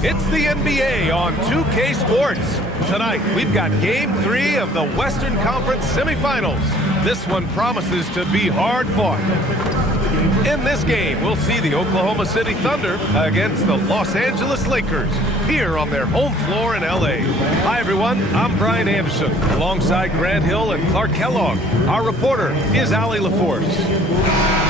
It's the NBA on 2K Sports. Tonight, we've got Game 3 of the Western Conference semifinals. This one promises to be hard fought. In this game, we'll see the Oklahoma City Thunder against the Los Angeles Lakers here on their home floor in LA. Hi everyone, I'm Brian Anderson, alongside Grant Hill and Clark Kellogg. Our reporter is Allie LaForce.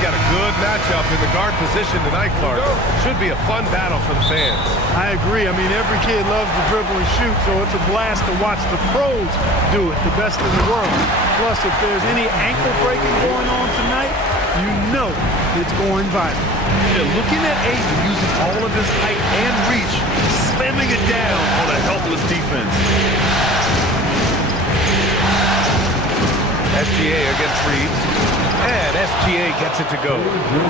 Got a good matchup in the guard position tonight, Clark. Should be a fun battle for the fans. I agree. I mean, every kid loves to dribble and shoot, so it's a blast to watch the pros do it, the best in the world. Plus, if there's any ankle breaking going on tonight, you know it's going viral. Yeah, looking at Aiden using all of his height and reach, slamming it down on a helpless defense. SGA against Reeves. And SGA gets it to go.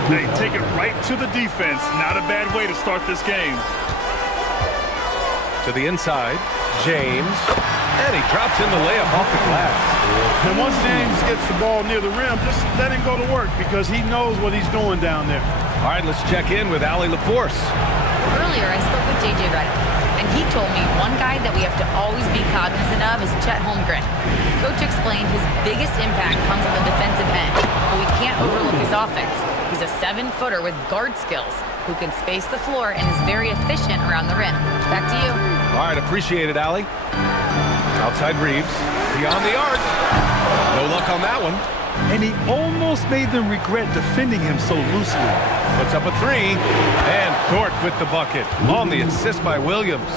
They take it right to the defense. Not a bad way to start this game. To the inside, James. And he drops in the layup off the glass. And once James gets the ball near the rim, just let him go to work because he knows what he's doing down there. All right, let's check in with Allie LaForce. Earlier, I spoke with JJ Redick, and he told me one guy that we have to always be cognizant of is Chet Holmgren. Coach explained his biggest impact comes on the defensive end, but we can't overlook his offense. He's a 7-footer with guard skills who can space the floor and is very efficient around the rim. Back to you. All right, appreciate it, Allie. Outside Reeves, beyond the arc. No luck on that one. And he almost made them regret defending him so loosely. Puts up a three, and Dort with the bucket on the assist by Williams.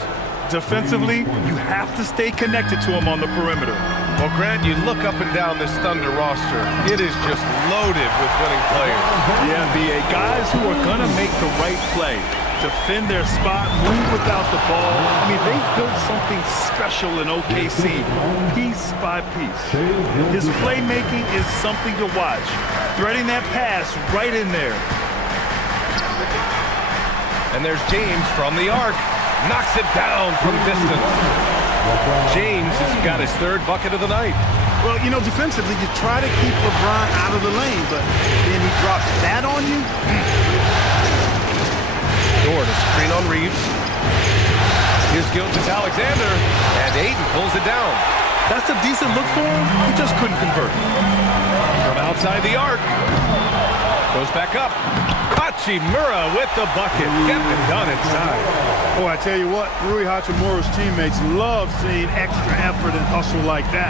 Defensively, you have to stay connected to him on the perimeter. Well, Grant, you look up and down this Thunder roster. It is just loaded with winning players. The NBA, guys who are going to make the right play, defend their spot, move without the ball. I mean, they've built something special in OKC, piece by piece. His playmaking is something to watch. Threading that pass right in there. And there's James from the arc. Knocks it down from distance. James has got his third bucket of the night. Well, you know, defensively, you try to keep LeBron out of the lane, but then he drops that on you. Dort, a screen on Reeves. Here's Gilgeous-Alexander, and Aiden pulls it down. That's a decent look for him. He just couldn't convert. From outside the arc. Goes back up. Hachimura with the bucket. Getting it done inside. Oh, I tell you what, Rui Hachimura's teammates love seeing extra effort and hustle like that.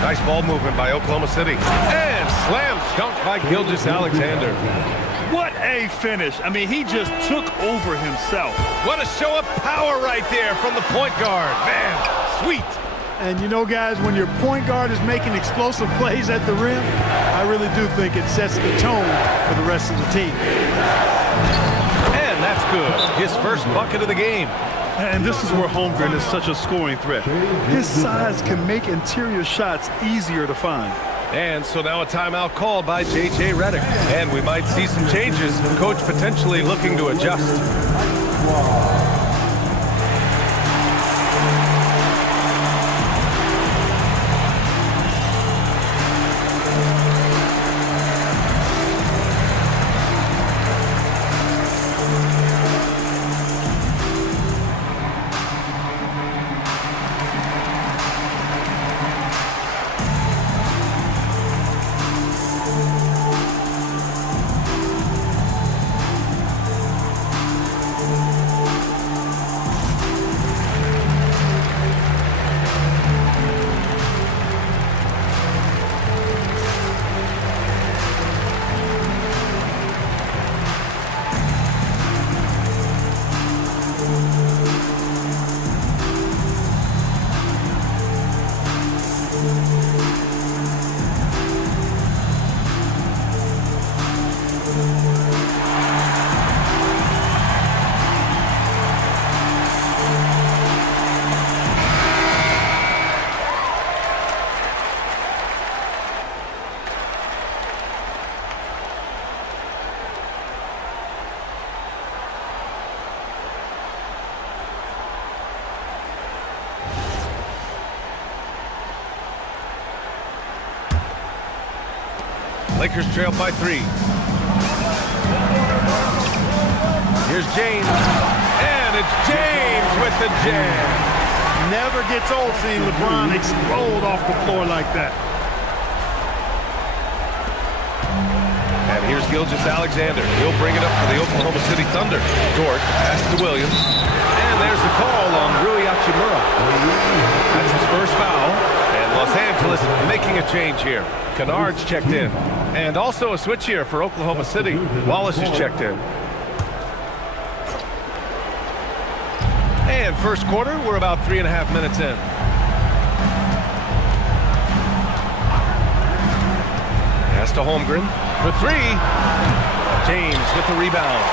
Nice ball movement by Oklahoma City. And slam dunk by Gilgeous-Alexander. What a finish. I mean, he just took over himself. What a show of power right there from the point guard. Man, sweet. And you know, guys, when your point guard is making explosive plays at the rim, I really do think it sets the tone for the rest of the team. And that's good. His first bucket of the game. And this is where Holmgren is such a scoring threat. His size can make interior shots easier to find. And so now a timeout called by JJ Redick. And we might see some changes. Coach potentially looking to adjust. Lakers trail by 3. Here's James. And it's James with the jam. Never gets old seeing LeBron explode off the floor like that. And here's Gilgeous-Alexander. He'll bring it up for the Oklahoma City Thunder. Dort pass to Williams. And there's the call on Rui Hachimura. That's his first foul. And Los Angeles making a change here. Kennard's checked in. And also a switch here for Oklahoma City. Wallace is checked in. And first quarter, we're about 3.5 minutes in. Pass to Holmgren for 3. James with the rebound.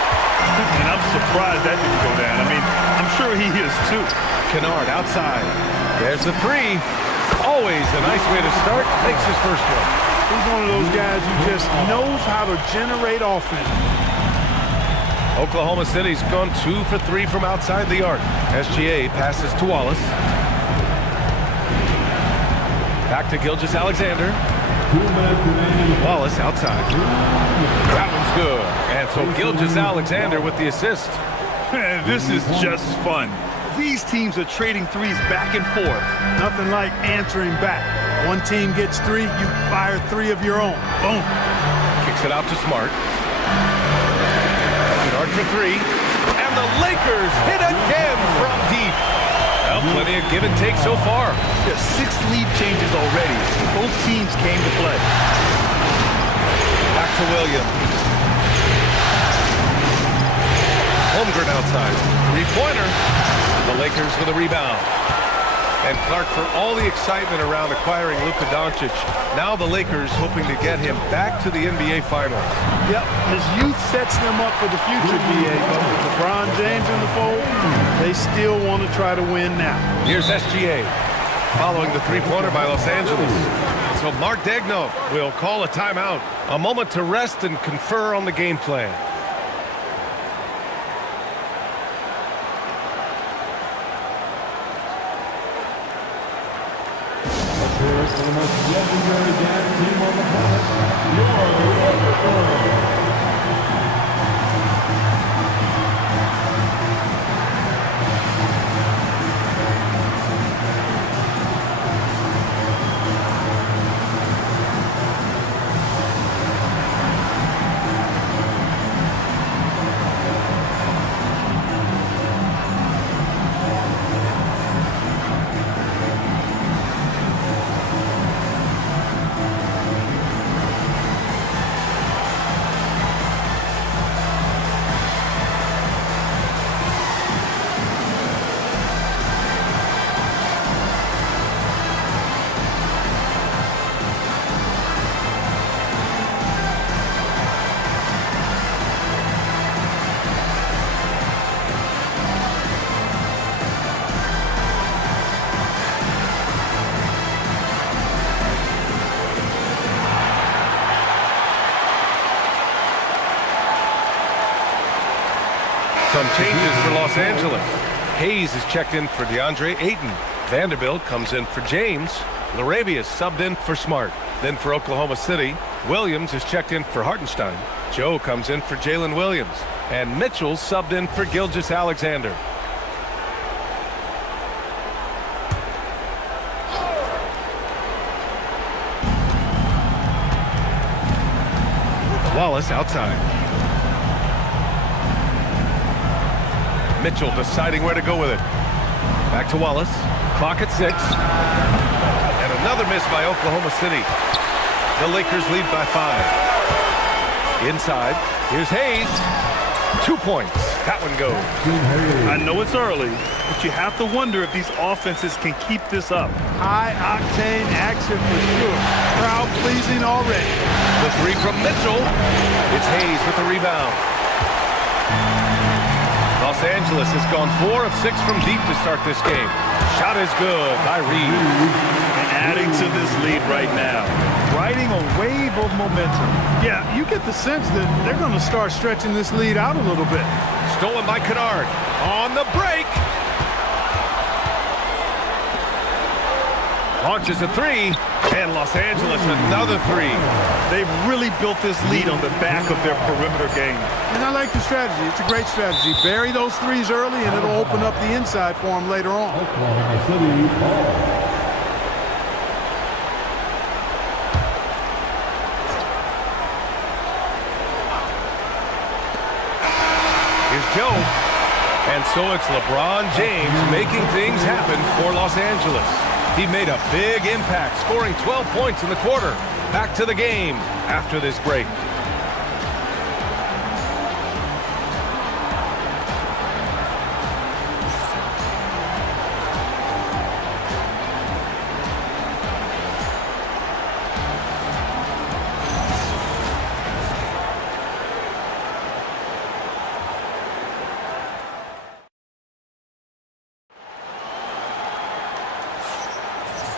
And I'm surprised that didn't go down. I mean, I'm sure he is too. Kennard outside. There's the 3. Always a nice way to start. Makes his first one. He's one of those guys who just knows how to generate offense. Oklahoma City's gone 2 for 3 from outside the arc. SGA passes to Wallace. Back to Gilgeous-Alexander. Wallace outside. That one's good. And so Gilgeous-Alexander with the assist. This is just fun. These teams are trading threes back and forth. Nothing like answering back. One team gets 3, you fire 3 of your own. Boom. Kicks it out to Smart. Kennard for 3. And the Lakers hit again from deep. Well, plenty of give and take so far. There's 6 lead changes already. Both teams came to play. Back to Williams. Holmgren outside. 3-pointer. The Lakers with a rebound. And Clark, for all the excitement around acquiring Luka Doncic, now the Lakers hoping to get him back to the NBA Finals. Yep, his youth sets them up for the future, BA. But with LeBron James in the fold, they still want to try to win now. Here's SGA following the 3-pointer by Los Angeles. So Mark Daigneault will call a timeout. A moment to rest and confer on the game plan. Some changes for Los Angeles. Hayes is checked in for DeAndre Ayton. Vanderbilt comes in for James. Larabius subbed in for Smart. Then for Oklahoma City, Williams is checked in for Hartenstein. Joe comes in for Jalen Williams. And Mitchell subbed in for Gilgeous-Alexander. Wallace outside. Mitchell deciding where to go with it. Back to Wallace. Clock at 6. And another miss by Oklahoma City. The Lakers lead by 5. Inside. Here's Hayes. 2 points. That one goes. I know it's early, but you have to wonder if these offenses can keep this up. High-octane action for sure. Crowd-pleasing already. The 3 from Mitchell. It's Hayes with the rebound. Los Angeles has gone 4 of 6 from deep to start this game. Shot is good by Reeves. And adding to this lead right now, riding a wave of momentum. Yeah, you get the sense that they're going to start stretching this lead out a little bit. Stolen by Kennard. On the break. Launches a three, and Los Angeles another three. They've really built this lead on the back of their perimeter game. And I like the strategy. It's a great strategy. Bury those threes early, and it'll open up the inside for them later on. Here's Joe. And so it's LeBron James making things happen for Los Angeles. He made a big impact, scoring 12 points in the quarter. Back to the game after this break.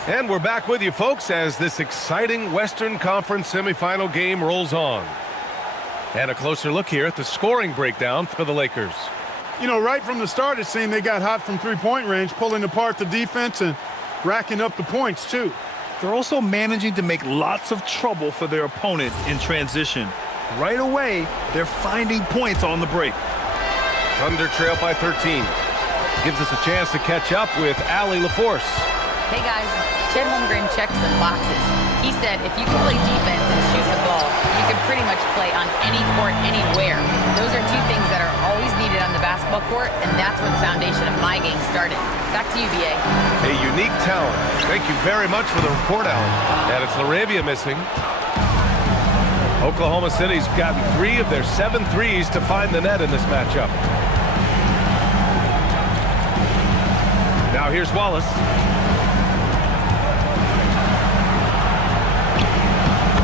And we're back with you, folks, as this exciting Western Conference semifinal game rolls on. And a closer look here at the scoring breakdown for the Lakers. You know, right from the start, it seemed they got hot from three-point range, pulling apart the defense and racking up the points, too. They're also managing to make lots of trouble for their opponent in transition. Right away, they're finding points on the break. Thunder trail by 13. Gives us a chance to catch up with Allie LaForce. Hey guys, Chet Holmgren checked some boxes. He said if you can play defense and shoot the ball, you can pretty much play on any court, anywhere. Those are two things that are always needed on the basketball court, and that's where the foundation of my game started. Back to you, BA. A unique talent. Thank you very much for the report, Alan. And it's LaRavia missing. Oklahoma City's gotten 3 of their 7 threes to find the net in this matchup. Now here's Wallace.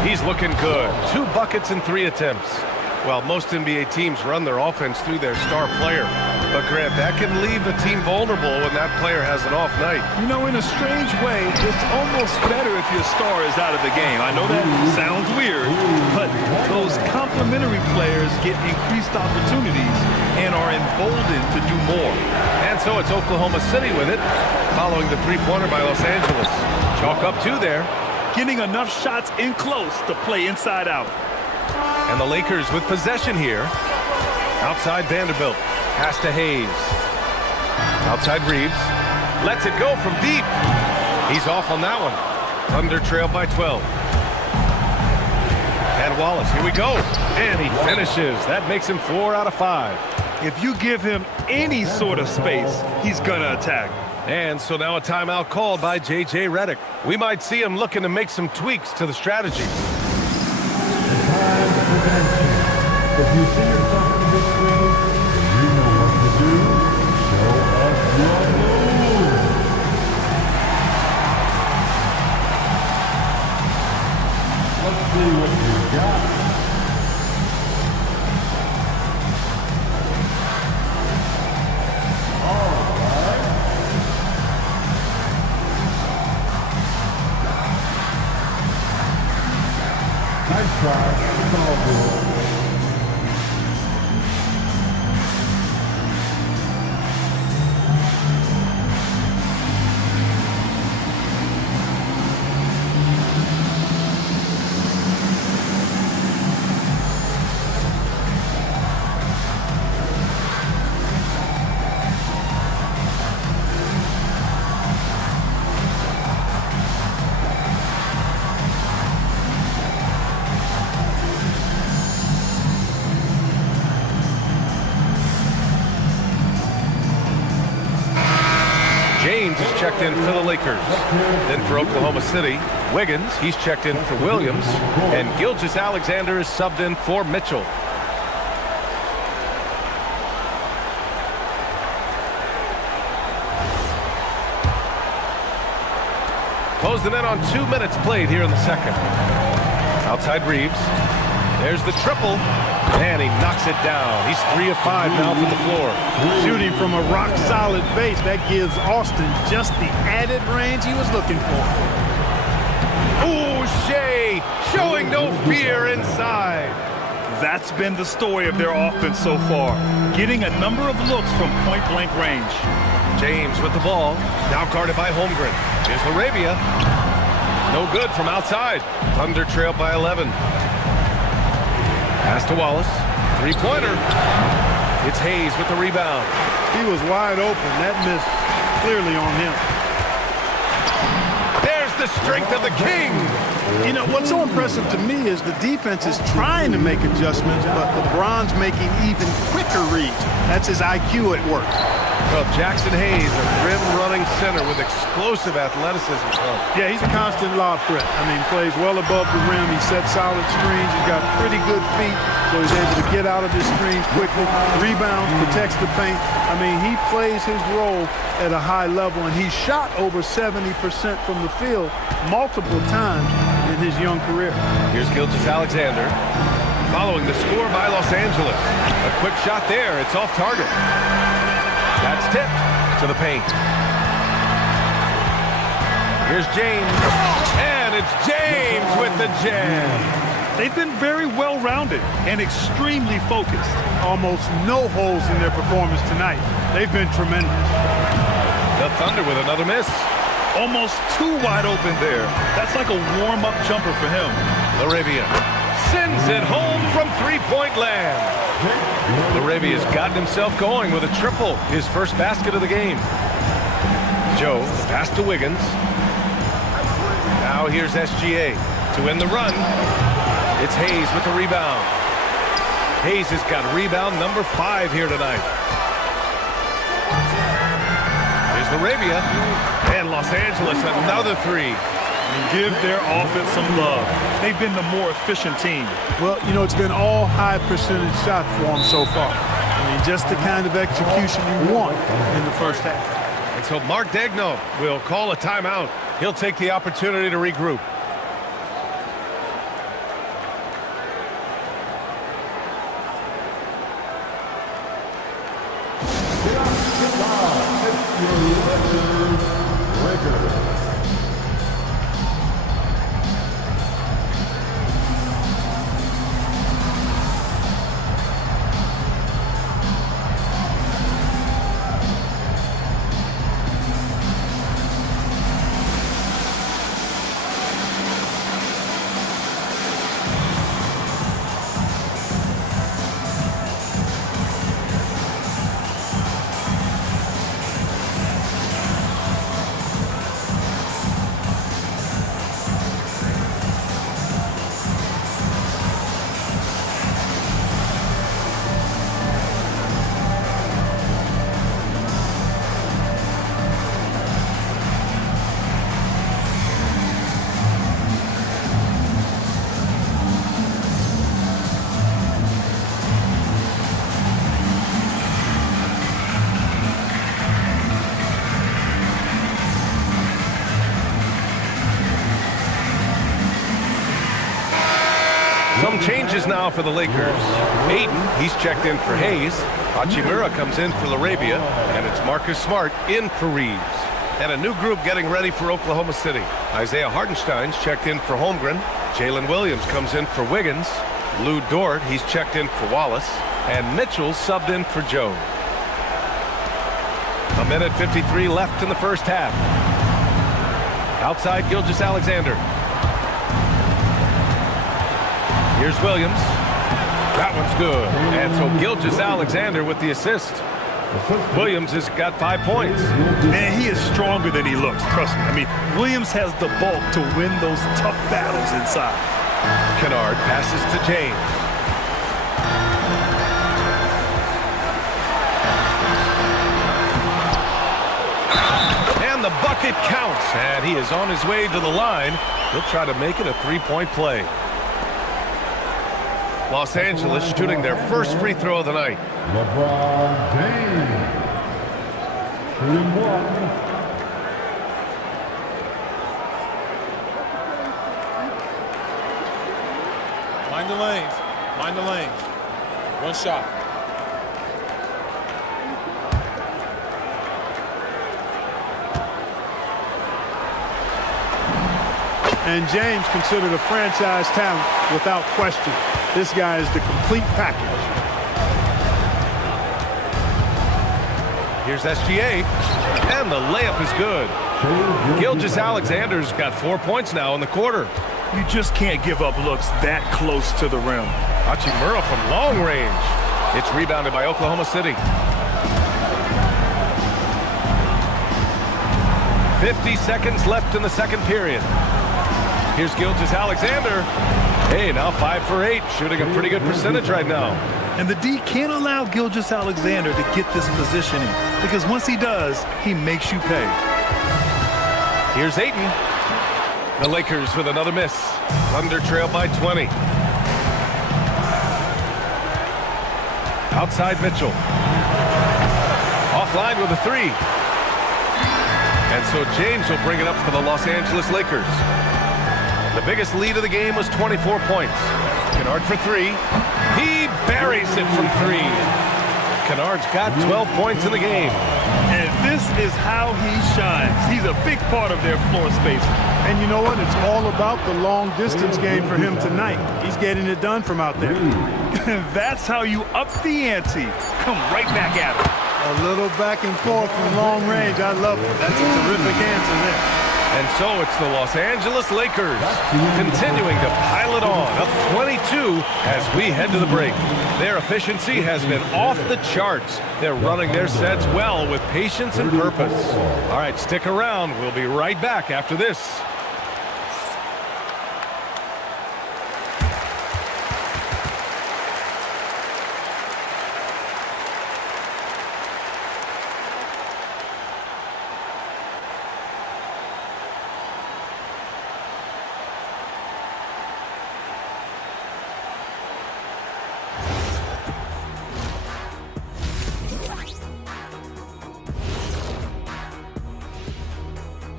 He's looking good. 2 buckets in 3 attempts. Well, most NBA teams run their offense through their star player. But, Grant, that can leave a team vulnerable when that player has an off night. You know, in a strange way, it's almost better if your star is out of the game. I know that sounds weird, but those complementary players get increased opportunities and are emboldened to do more. And so it's Oklahoma City with it, following the three-pointer by Los Angeles. Chalk up 2 there. Getting enough shots in close to play inside out. And the Lakers with possession here. Outside Vanderbilt. Pass to Hayes. Outside Reeves. Lets it go from deep. He's off on that one. Thunder trail by 12. And Wallace, here we go. And he finishes. That makes him 4 out of 5. If you give him any sort of space, he's gonna attack. And so now a timeout called by J.J. Redick. We might see him looking to make some tweaks to the strategy. If you see yourself on this screen, you know what to do. Show us your move. Let's see what you got. Nice try. It's all good. James is checked in for the Lakers. Then for Oklahoma City, Wiggins, he's checked in for Williams. And Gilgeous-Alexander is subbed in for Mitchell. Closing in on 2 minutes played here in the second. Outside Reeves. There's the triple. And he knocks it down. He's 3 of 5 now from the floor. Shooting from a rock-solid base, that gives Austin just the added range he was looking for. Ooh, Shea showing no fear inside. That's been the story of their offense so far, getting a number of looks from point-blank range. James with the ball, now guarded by Holmgren. Here's LaRavia. No good from outside. Thunder trailed by 11. Pass to Wallace. Three-pointer. It's Hayes with the rebound. He was wide open. That miss clearly on him. There's the strength of the King. You know, what's so impressive to me is the defense is trying to make adjustments, but LeBron's making even quicker reads. That's his IQ at work. Well, Jackson Hayes, a rim-running center with explosive athleticism. Yeah, he's a constant lob threat. I mean, plays well above the rim. He sets solid screens. He's got pretty good feet, so he's able to get out of his screens quickly. Rebounds, protects the paint. I mean, he plays his role at a high level, and he shot over 70% from the field multiple times in his young career. Here's Gilgeous-Alexander following the score by Los Angeles. A quick shot there. It's off target. That's tipped to the paint. Here's James. And it's James with the jam. They've been very well-rounded and extremely focused. Almost no holes in their performance tonight. They've been tremendous. The Thunder with another miss. Almost too wide open there. That's like a warm-up jumper for him. Laravia sends it home from three-point land. Laravia's gotten himself going with a triple, his first basket of the game. Joe, pass to Wiggins. Now here's SGA to win the run. It's Hayes with the rebound. Hayes has got rebound number 5 here tonight. Here's Laravia. And Los Angeles, another 3. Give their offense some love. They've been the more efficient team. Well, you know, it's been all high percentage shots for them so far. I mean, just the kind of execution you want in the first half. And so Mark Daigneault will call a timeout. He'll take the opportunity to regroup. Some changes now for the Lakers. Aiden, he's checked in for Hayes. Hachimura comes in for Laravia. And it's Marcus Smart in for Reeves. And a new group getting ready for Oklahoma City. Isaiah Hartenstein's checked in for Holmgren. Jalen Williams comes in for Wiggins. Lou Dort, he's checked in for Wallace. And Mitchell's subbed in for Joe. 1:53 left in the first half. Outside Gilgeous-Alexander. Here's Williams. That one's good. And so Gilgeous-Alexander with the assist. Williams has got 5 points. Man, he is stronger than he looks, trust me. I mean, Williams has the bulk to win those tough battles inside. Kennard passes to James. And the bucket counts. And he is on his way to the line. He'll try to make it a three-point play. Los Angeles shooting their first free throw of the night. LeBron James. Shooting 1. Mind the lanes. Mind the lanes. One shot. And James considered a franchise talent without question. This guy is the complete package. Here's SGA, and the layup is good. Gilgeous-Alexander's got 4 points now in the quarter. You just can't give up looks that close to the rim. Hachimura from long range. It's rebounded by Oklahoma City. 50 seconds left in the second period. Here's Gilgeous-Alexander. Hey, now 5 for 8, shooting a pretty good percentage right now. And the D can't allow Gilgeous-Alexander to get this positioning, because once he does, he makes you pay. Here's Ayton. The Lakers with another miss. Thunder trail by 20. Outside Mitchell. Offline with a 3. And so James will bring it up for the Los Angeles Lakers. The biggest lead of the game was 24 points. Kennard for 3. He buries it from 3. Kennard's got 12 points in the game. And this is how he shines. He's a big part of their floor space. And you know what? It's all about the long distance game for him tonight. He's getting it done from out there. That's how you up the ante. Come right back at him. A little back and forth from long range. I love it. That's a terrific answer there. And so it's the Los Angeles Lakers continuing to pile it on, up 22 as we head to the break. Their efficiency has been off the charts. They're running their sets well with patience and purpose. All right, stick around. We'll be right back after this.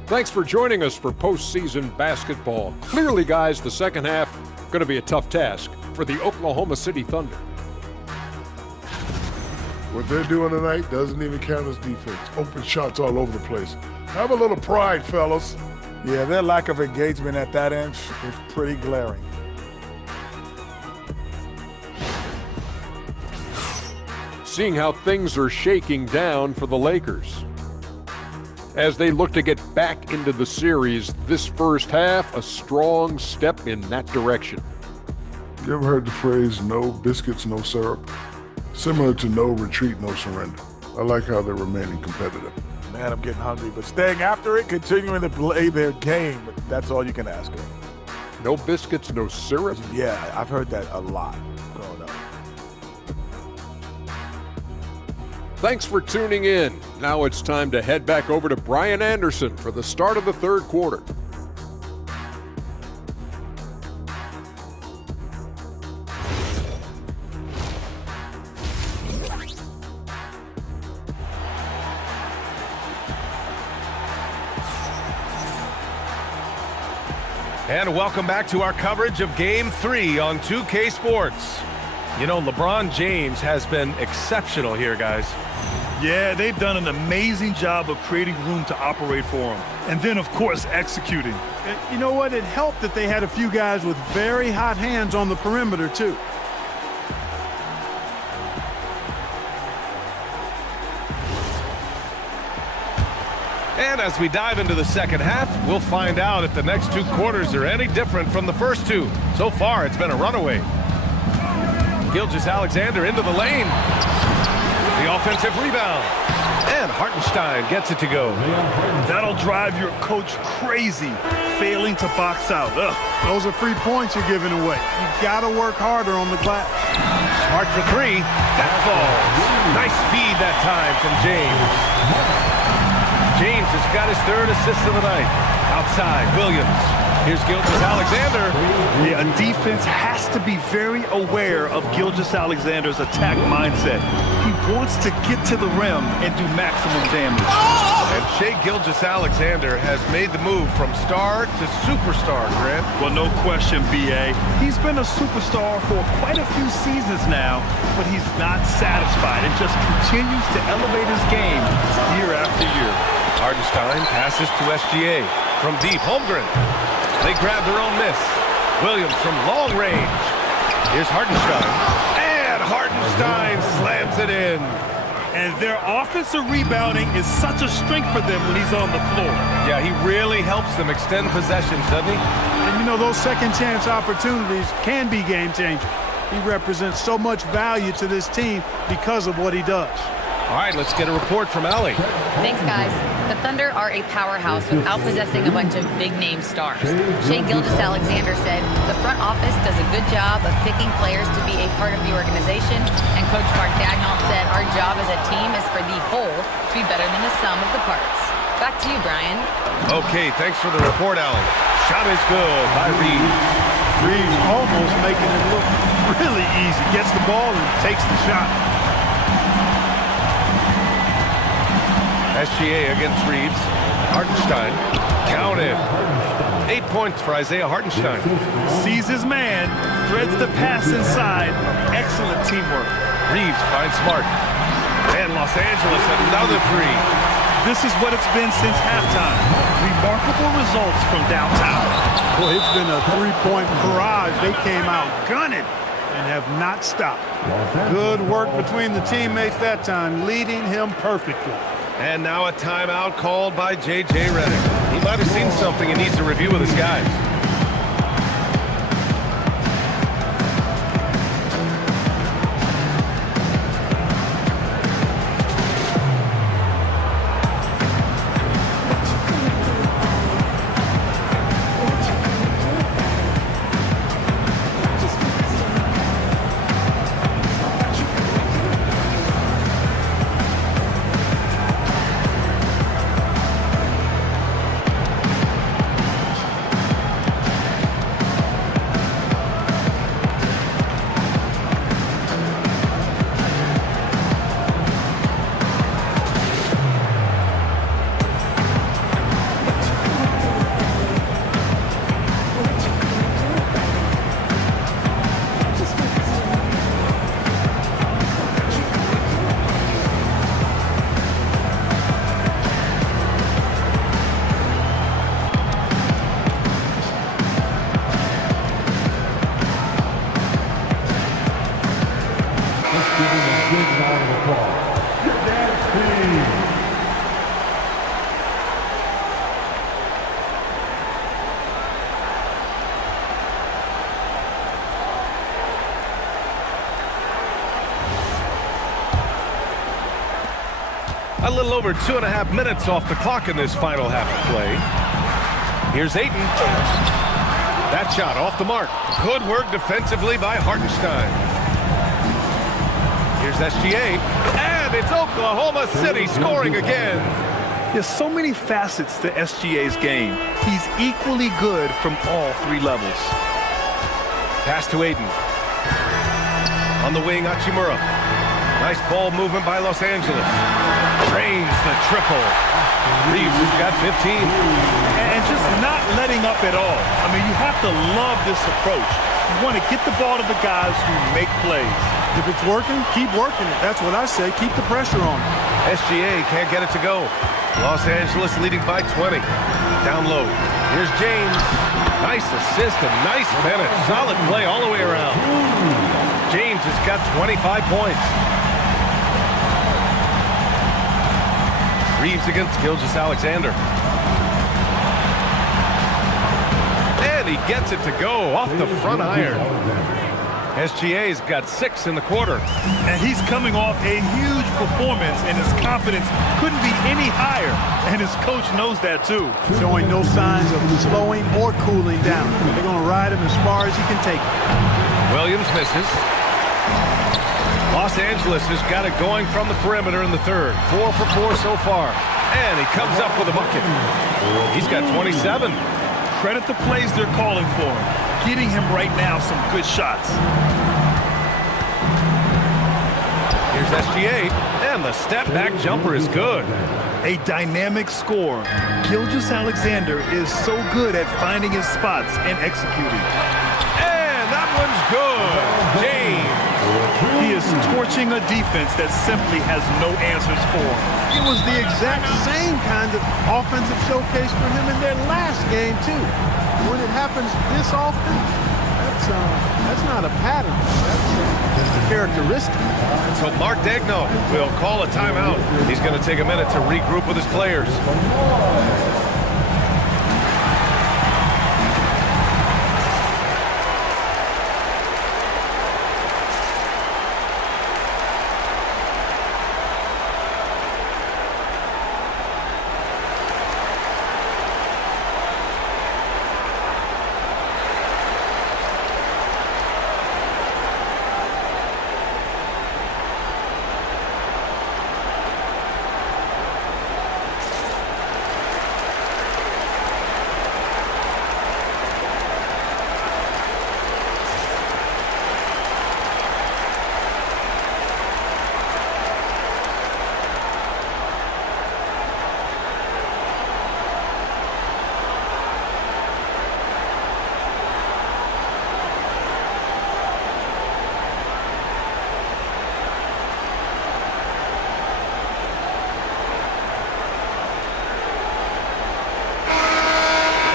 Thanks for joining us for postseason basketball. Clearly, guys, the second half going to be a tough task for the Oklahoma City Thunder. What they're doing tonight doesn't even count as defense. Open shots all over the place. Have a little pride, fellas. Yeah, their lack of engagement at that end is pretty glaring. Seeing how things are shaking down for the Lakers as they look to get back into the series. This first half, a strong step in that direction. You ever heard the phrase, no biscuits, no syrup? Similar to no retreat, no surrender. I like how they're remaining competitive. Man, I'm getting hungry, but staying after it, continuing to play their game, that's all you can ask of. No biscuits, no syrup? Yeah, I've heard that a lot growing up. Thanks for tuning in. Now it's time to head back over to Brian Anderson for the start of the third quarter. And welcome back to our coverage of Game 3 on 2K Sports. You know, LeBron James has been exceptional here, guys. Yeah, they've done an amazing job of creating room to operate for him. And then, of course, executing. And you know what? It helped that they had a few guys with very hot hands on the perimeter, too. And as we dive into the second half, we'll find out if the next 2 quarters are any different from the first 2. So far, it's been a runaway. Gilgeous-Alexander into the lane. The offensive rebound. And Hartenstein gets it to go. That'll drive your coach crazy, failing to box out. Ugh. Those are free points you're giving away. You gotta work harder on the glass. Smart for 3. That falls. Nice feed that time from James. James has got his 3rd assist of the night. Outside, Williams. Here's Gilgeous-Alexander. Yeah, a defense has to be very aware of Gilgeous-Alexander's attack mindset. He wants to get to the rim and do maximum damage. And Shai Gilgeous-Alexander has made the move from star to superstar, Grant. Well, no question, B.A. He's been a superstar for quite a few seasons now, but he's not satisfied and just continues to elevate his game year after year. Hartenstein passes to SGA. From deep, Holmgren. They grab their own miss. Williams from long range. Here's Hartenstein. And Hartenstein slams it in. And their offensive rebounding is such a strength for them when he's on the floor. Yeah, he really helps them extend possessions, doesn't he? And you know, those second chance opportunities can be game changers. He represents so much value to this team because of what he does. All right, let's get a report from Allie. Thanks, guys. The Thunder are a powerhouse without possessing a bunch of big-name stars. Shai Gilgeous-Alexander said, the front office does a good job of picking players to be a part of the organization, and Coach Mark Daigneault said our job as a team is for the whole to be better than the sum of the parts. Back to you, Brian. Okay, thanks for the report, Allie. Shot is good by Reeves. Reeves almost making it look really easy. Gets the ball and takes the shot. SGA against Reeves. Hartenstein counted. 8 points for Isaiah Hartenstein. Sees his man, threads the pass inside. Excellent teamwork. Reeves finds Smart. And Los Angeles another three. This is what it's been since halftime. Remarkable results from downtown. Boy, it's been a three-point barrage. They came out gunning and have not stopped. Good work between the teammates that time, leading him perfectly. And now a timeout called by J.J. Redick. He might have seen something he needs to review with his guys. A little over 2.5 minutes off the clock in this final half of play. Here's Ayton. That shot off the mark. Good work defensively by Hartenstein. Here's SGA. And it's Oklahoma City scoring again. There's so many facets to SGA's game. He's equally good from all three levels. Pass to Ayton. On the wing, Hachimura. Nice ball movement by Los Angeles. Drains the triple. Reeves has got 15. And just not letting up at all. I mean, you have to love this approach. You want to get the ball to the guys who make plays. If it's working, keep working it. That's what I say. Keep the pressure on him. SGA can't get it to go. Los Angeles leading by 20. Down low. Here's James. Nice assist and nice finish. Solid play all the way around. James has got 25 points. Reeves against Gilgeous-Alexander. And he gets it to go off the front iron. SGA's got 6 in the quarter. And he's coming off a huge performance, and his confidence couldn't be any higher. And his coach knows that, too. Showing no signs of slowing or cooling down. They're going to ride him as far as he can take it. Williams misses. Los Angeles has got it going from the perimeter in the third. 4 for 4 so far. And he comes up with a bucket. He's got 27. Credit the plays they're calling for him. Getting him right now some good shots. Here's SGA. And the step-back jumper is good. A dynamic score. Gilgeous-Alexander is so good at finding his spots and executing. And that one's good. James. He is torching a defense that simply has no answers for him. It was the exact same kind of offensive showcase for him in their last game, too. When it happens this often, That's not a pattern. That's a characteristic. So Mark Degno will call a timeout. He's going to take a minute to regroup with his players.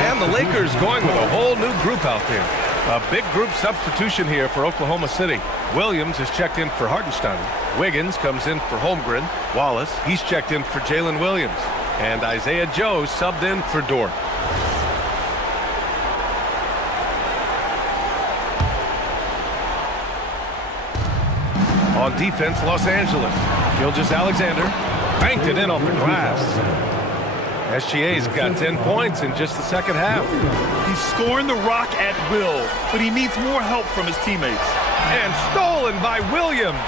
And the Lakers going with a whole new group out there. A big group substitution here for Oklahoma City. Williams is checked in for Hartenstein. Wiggins comes in for Holmgren. Wallace, he's checked in for Jalen Williams. And Isaiah Joe subbed in for Dort. On defense, Los Angeles. Gilgeous-Alexander banked it in off the glass. SGA's got 10 points in just the second half. He's scoring the rock at will, but he needs more help from his teammates. And stolen by Williams.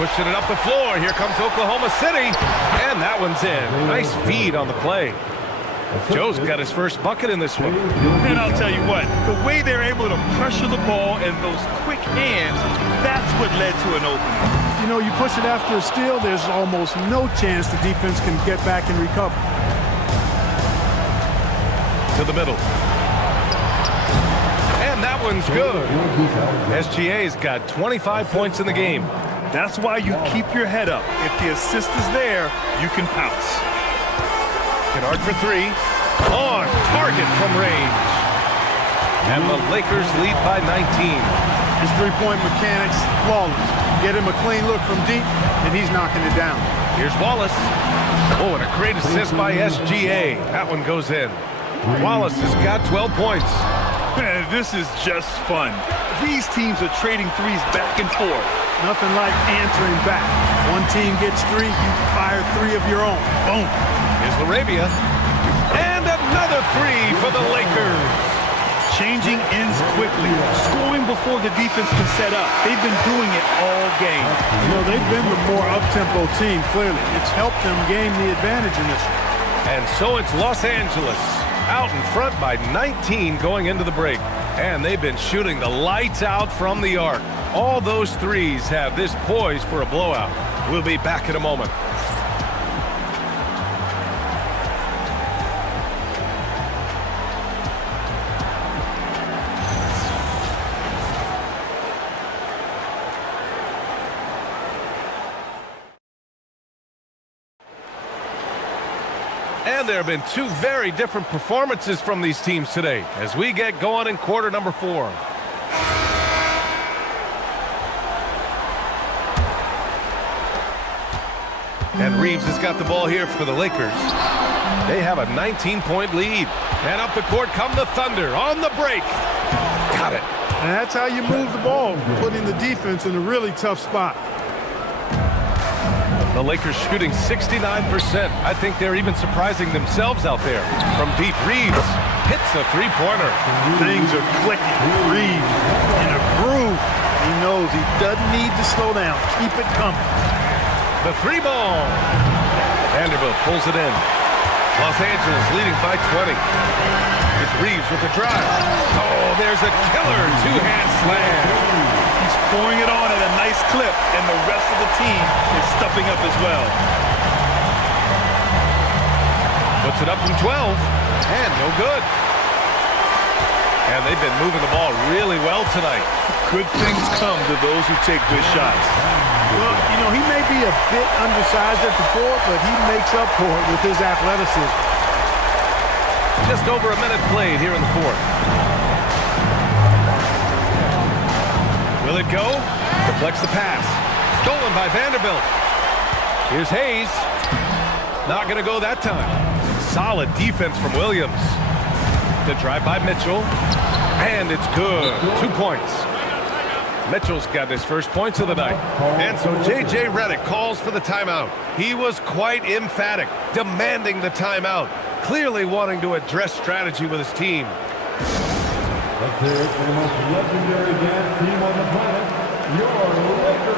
Pushing it up the floor. Here comes Oklahoma City. And that one's in. Nice feed on the play. Joe's got his first bucket in this one. And I'll tell you what, the way they're able to pressure the ball and those quick hands, that's what led to an opening. You know, you push it after a steal, there's almost no chance the defense can get back and recover. To the middle. And that one's good. SGA's got 25 points in the game. That's why you keep your head up. If the assist is there, you can pounce. Kennard for three. On target from range. And the Lakers lead by 19. His three-point mechanics, flawless. Get him a clean look from deep, and he's knocking it down. Here's Wallace. Oh, and a great assist by SGA. That one goes in. Wallace has got 12 points. Man, this is just fun. These teams are trading threes back and forth. Nothing like answering back. One team gets three, you fire three of your own. Boom. Here's Larabia. And another three for the Lakers. Changing ends quickly. Scoring before the defense can set up. They've been doing it all game. You know, they've been the more up-tempo team, clearly. It's helped them gain the advantage in this one. And so it's Los Angeles out in front by 19 going into the break. And they've been shooting the lights out from the arc. All those threes have this poised for a blowout. We'll be back in a moment. And there have been two very different performances from these teams today as we get going in quarter number 4. And Reeves has got the ball here for the Lakers. They have a 19-point lead. And up the court come the Thunder on the break. Got it. And that's how you move the ball, putting the defense in a really tough spot. The Lakers shooting 69%. I think they're even surprising themselves out there. From deep, Reeves hits the three-pointer. Things are clicking. Reeves in a groove. He knows he doesn't need to slow down. Keep it coming. The three ball. Vanderbilt pulls it in. Los Angeles leading by 20. It's Reeves with the drive. Oh, there's a killer two-hand slam. He's pouring it on at a nice clip, and the rest of the team is stepping up as well. Puts it up from 12, and no good. And they've been moving the ball really well tonight. Good things come to those who take good shots. Well, you know, he may be a bit undersized at the floor, but he makes up for it with his athleticism. Just over a minute played here in the fourth. Will it go? Deflects the pass. Stolen by Vanderbilt. Here's Hayes. Not going to go that time. Solid defense from Williams. The drive by Mitchell. And it's good. 2 points. Mitchell's got his first points of the night. And so J.J. Redick calls for the timeout. He was quite emphatic, demanding the timeout, clearly wanting to address strategy with his team. Let's hear it for the most legendary dance team on the planet, your Lakers.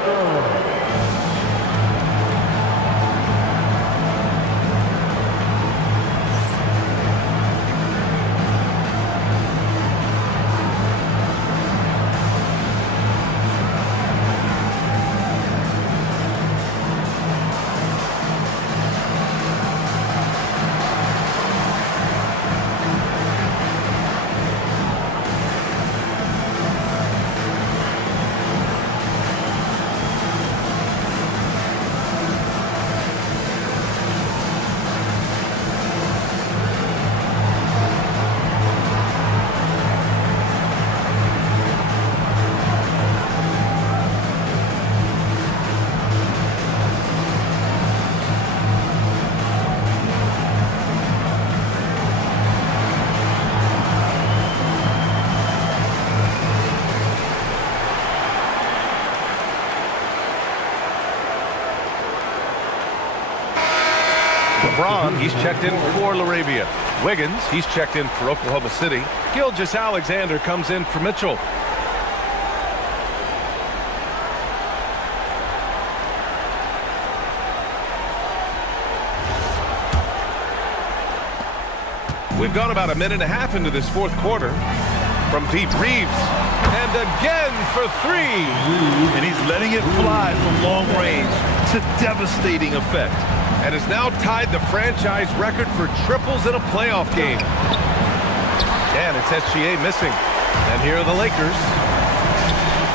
LeBron, he's checked in for Laravia. Wiggins, he's checked in for Oklahoma City. Gilgeous-Alexander comes in for Mitchell. We've gone about a minute and a half into this fourth quarter. From deep, Reeves. And again for three. And he's letting it fly from long range to devastating effect. And has now tied the franchise record for triples in a playoff game. And it's SGA missing. And here are the Lakers.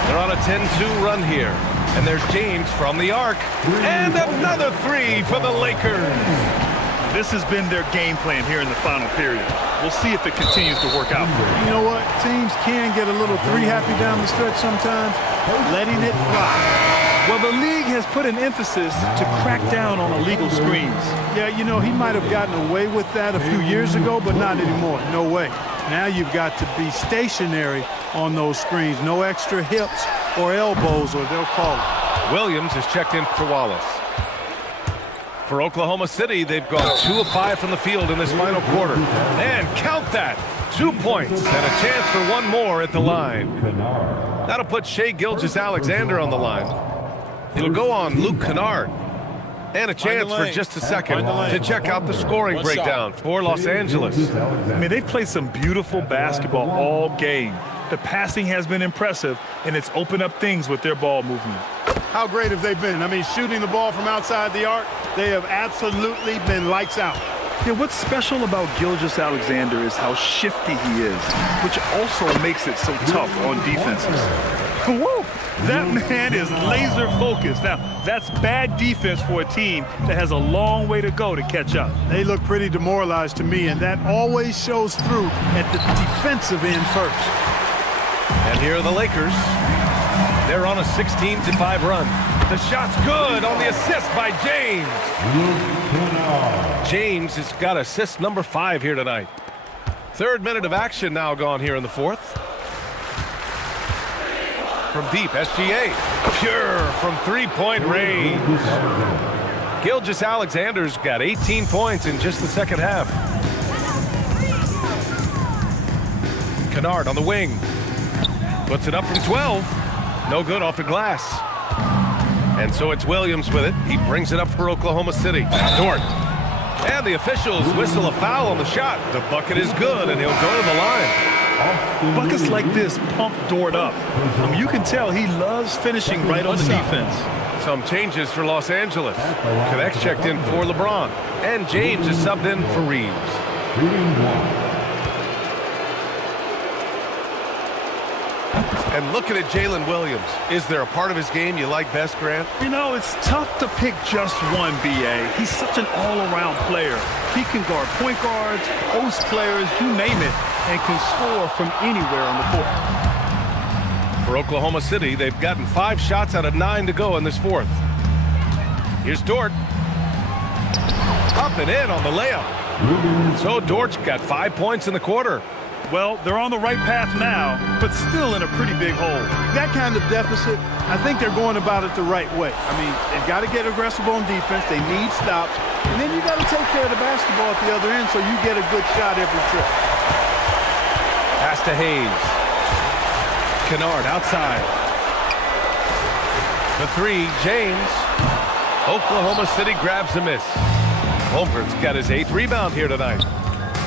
They're on a 10-2 run here. And there's James from the arc. And another three for the Lakers. This has been their game plan here in the final period. We'll see if it continues to work out. You know what? Teams can get a little three-happy down the stretch sometimes, letting it fly. Well, the league has put an emphasis to crack down on illegal screens. Yeah, you know, he might have gotten away with that a few years ago, but not anymore. No way. Now you've got to be stationary on those screens. No extra hips or elbows, or they'll call it. Williams is checked in for Wallace. For Oklahoma City, they've gone 2 of 5 from the field in this final quarter. And count that, 2 points and a chance for one more at the line. That'll put Shai Gilgeous-Alexander on the line. It'll go on Luke Kennard. And a chance for just a second to check out the scoring breakdown for Los Angeles. I mean, they've played some beautiful basketball all game. The passing has been impressive, and it's opened up things with their ball movement. How great have they been? I mean, shooting the ball from outside the arc, they have absolutely been lights out. Yeah, what's special about Gilgeous-Alexander is how shifty he is, which also makes it so tough on defenses. Woo! That man is laser focused. Now, that's bad defense for a team that has a long way to go to catch up. They look pretty demoralized to me, and that always shows through at the defensive end first. And here are the Lakers. They're on a 16-5 run. The shot's good on the assist by James. James has got assist number 5 here tonight. 3rd minute of action now gone here in the 4th. From deep, SGA. Pure from three-point range. Gilgeous-Alexander's got 18 points in just the second half. Kennard on the wing. Puts it up from 12. No good off the glass. And so it's Williams with it. He brings it up for Oklahoma City. Dort. And the officials whistle a foul on the shot. The bucket is good, and he'll go to the line. Buckets like this pump Dort up. You can tell he loves finishing right on the defense. Some changes for Los Angeles. Connects checked in for LeBron. And James is subbed in for Reeves. And looking at Jalen Williams, is there a part of his game you like best, Grant? You know, it's tough to pick just one, B.A. He's such an all-around player. He can guard point guards, post players, you name it, and can score from anywhere on the court. For for Oklahoma City. They've gotten 5 shots out of 9 to go in this fourth. Here's Dort. Up and in on the layup. So Dort's got 5 points in the quarter. Well, they're on the right path now, but still in a pretty big hole. That kind of deficit, I think they're going about it the right way. I mean, they've got to get aggressive on defense. They need stops. And then you got to take care of the basketball at the other end so you get a good shot every trip. Pass to Hayes. Kennard outside. The 3, James. Oklahoma City grabs a miss. Holmgren's got his 8th rebound here tonight.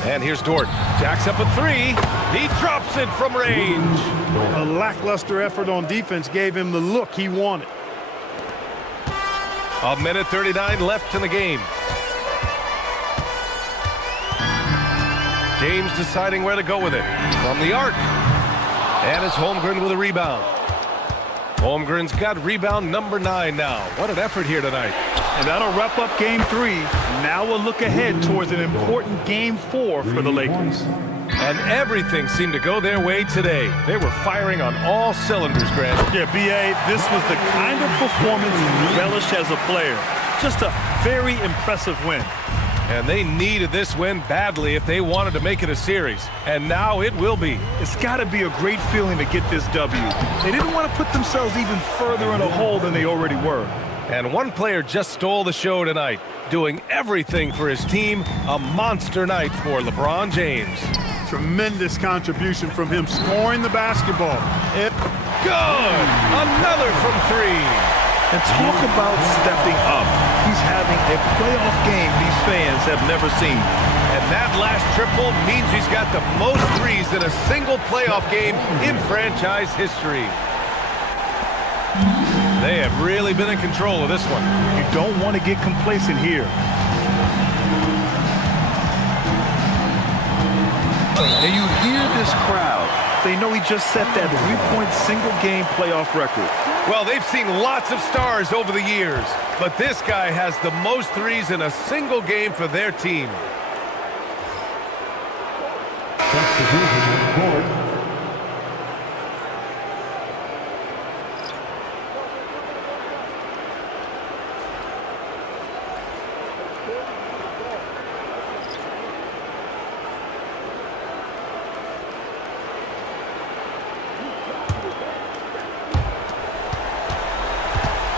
And here's Dort. Jacks up a 3. He drops it from range. A lackluster effort on defense gave him the look he wanted. A minute 39 left in the game. James deciding where to go with it. From the arc. And it's Holmgren with a rebound. Holmgren's got rebound number 9 now. What an effort here tonight. And that'll wrap up game 3. Now we'll look ahead towards an important game 4 for the Lakers. And everything seemed to go their way today. They were firing on all cylinders, Grant. Yeah, B.A., this was the kind of performance you relish as a player. Just a very impressive win. And they needed this win badly if they wanted to make it a series. And now it will be. It's got to be a great feeling to get this W. They didn't want to put themselves even further in a hole than they already were. And one player just stole the show tonight, doing everything for his team. A monster night for LeBron James. Tremendous contribution from him scoring the basketball. Good! Another from 3. And talk about stepping up. He's having a playoff game these fans have never seen. And that last triple means he's got the most threes in a single playoff game in franchise history. They have really been in control of this one. You don't want to get complacent here. And you hear this crowd. They know he just set that 3-point single-game playoff record. Well, they've seen lots of stars over the years, but this guy has the most threes in a single game for their team. Substitution on court.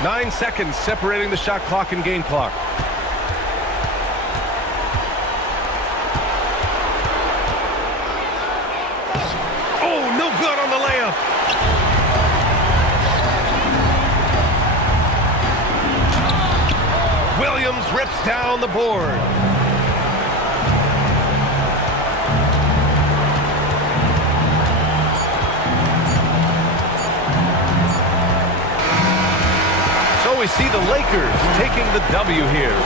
Nine seconds separating the shot clock and game clock. Oh, no good on the layup. Williams rips down the board. We see the Lakers taking the W here.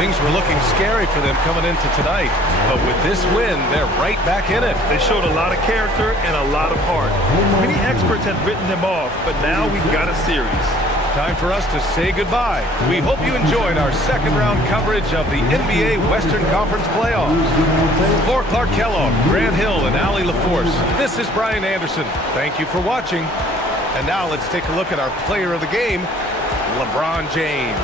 Things were looking scary for them coming into tonight, but with this win, they're right back in it. They showed a lot of character and a lot of heart. Many experts had written them off, but now we've got a series. Time for us to say goodbye. We hope you enjoyed our second-round coverage of the NBA Western Conference playoffs. For Clark Kellogg, Grant Hill, and Allie LaForce, this is Brian Anderson. Thank you for watching. And now let's take a look at our player of the game, LeBron James.